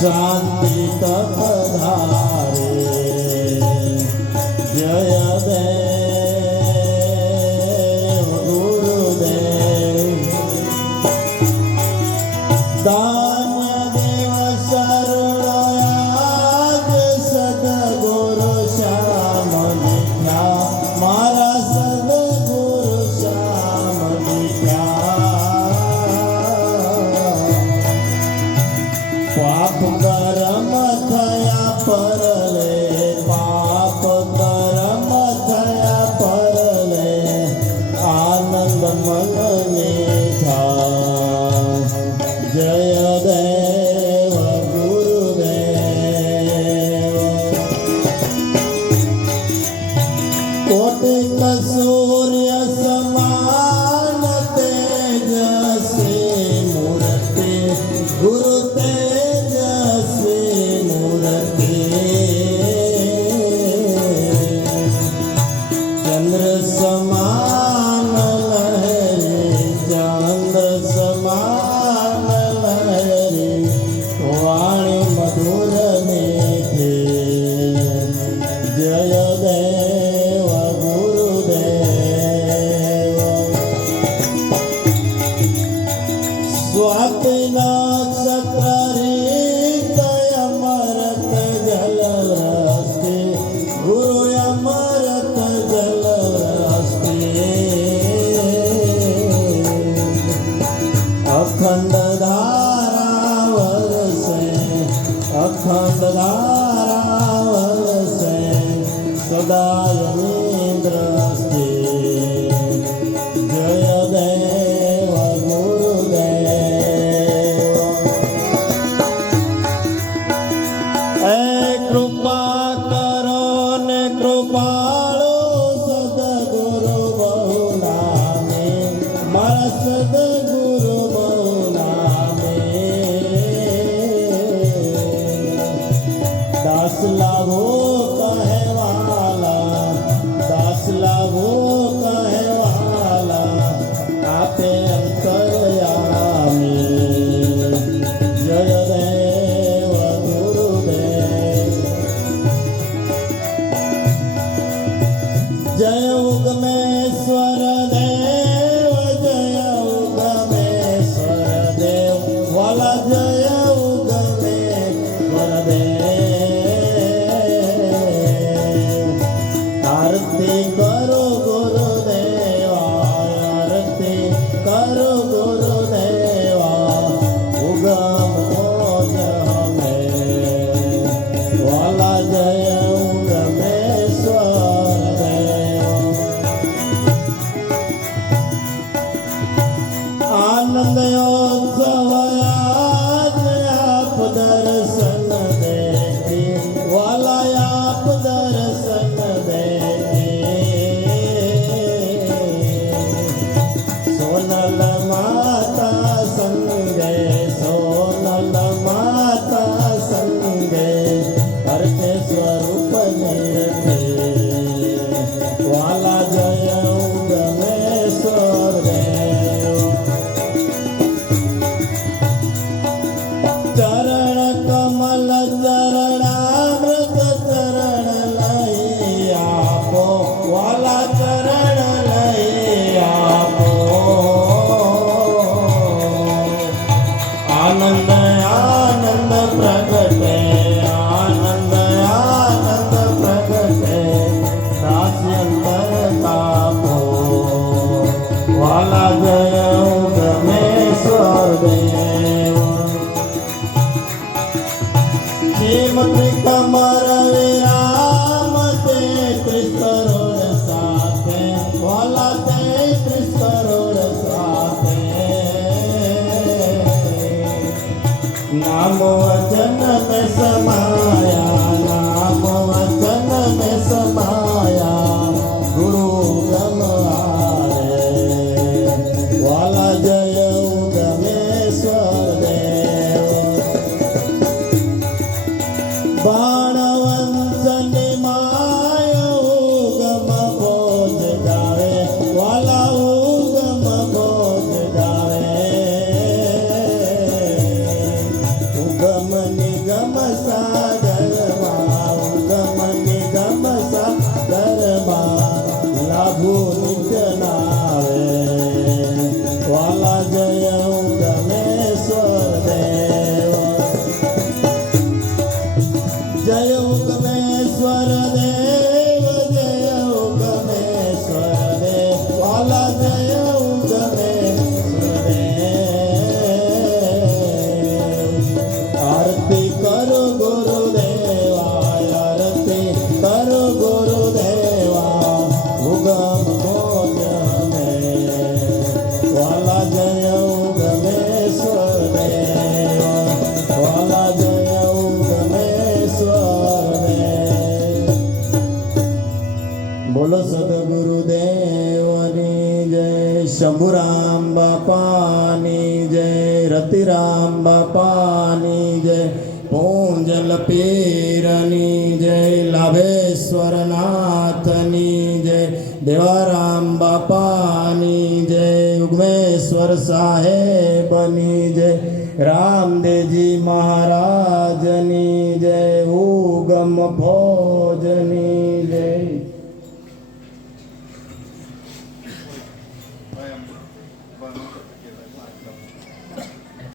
शांति तप धारे जय देव गुरुदेव दान देव शरणयाग सदगुरु श्याम लिख्या मारा सदगुरु श्याम लिख्या पाप कर्म थया परले पाप कर्म थया परले आनंद मन में था जय देव गुरुदेव कोटि सूर्य समान तेजस्वी मूर्ति गुरु तेजस्वी मूर्ति चंद्र समान लहरी चंद्र समान लहरी वाणी मधुर मीठी जय देव गुरुदेव स्वाति नक्षत्र अमृत जल रस्ते गुरु अमृत जल रस्ते अखंड धारा वर्षे अखंड धारा वर्षे सदा इंद्रस्ते जय देव गुरुदेव कृपा करो ने कृपालो सदगुरु बहु नामे मारा सदगुरु बहु नामे दास लाभो कहवाला दास लाभो कहवाला आपे अंतरयामी जय देव गुरुदेव जय उगमेश्वर देव जय उगमेश्वर देव वाला जय उगमेश्वर देव आरती करो गुरुदेवा आरती करो गुरुदेवा उगम मोज हमें वाला जय उगमेश्वर देव आनंद उत्सव आज आप दर्शन देते वाला आप दर्शन देते सोनल माता संगे सोनल माता संगे अर्थे स्वरूप निर्थे वाला जय उगमेश्वर देव चरण कमल चरणामृत चरण लई आपो वाला चरण लई आपो आनंद आनंद प्रगटे आनंद आनंद प्रगटे दास्यंतर तापो वाला जय उगमेश्वर देव श्रीमती कमर विराम ते त्रिस्तरोड साथे वाला ते त्रिस्तरोड साथे नाम वचन में समाया नाम वचन में समाया गुरु गम आरे वाला जय उगमेश्वर देव बाणवंश निमाय उगम भोज गावे वाला उगम भोज गावे उगम निगम સતીરામ બાપાની જય, પૂંજલ પીરની જય, લાભેશ્વર નાથની જય, દેવારામ બાપાની જય, ઉગમેશ્વર સાહેબની જય, રામદેવજી મહારાજની જય, ઉગમ ફોજની જય.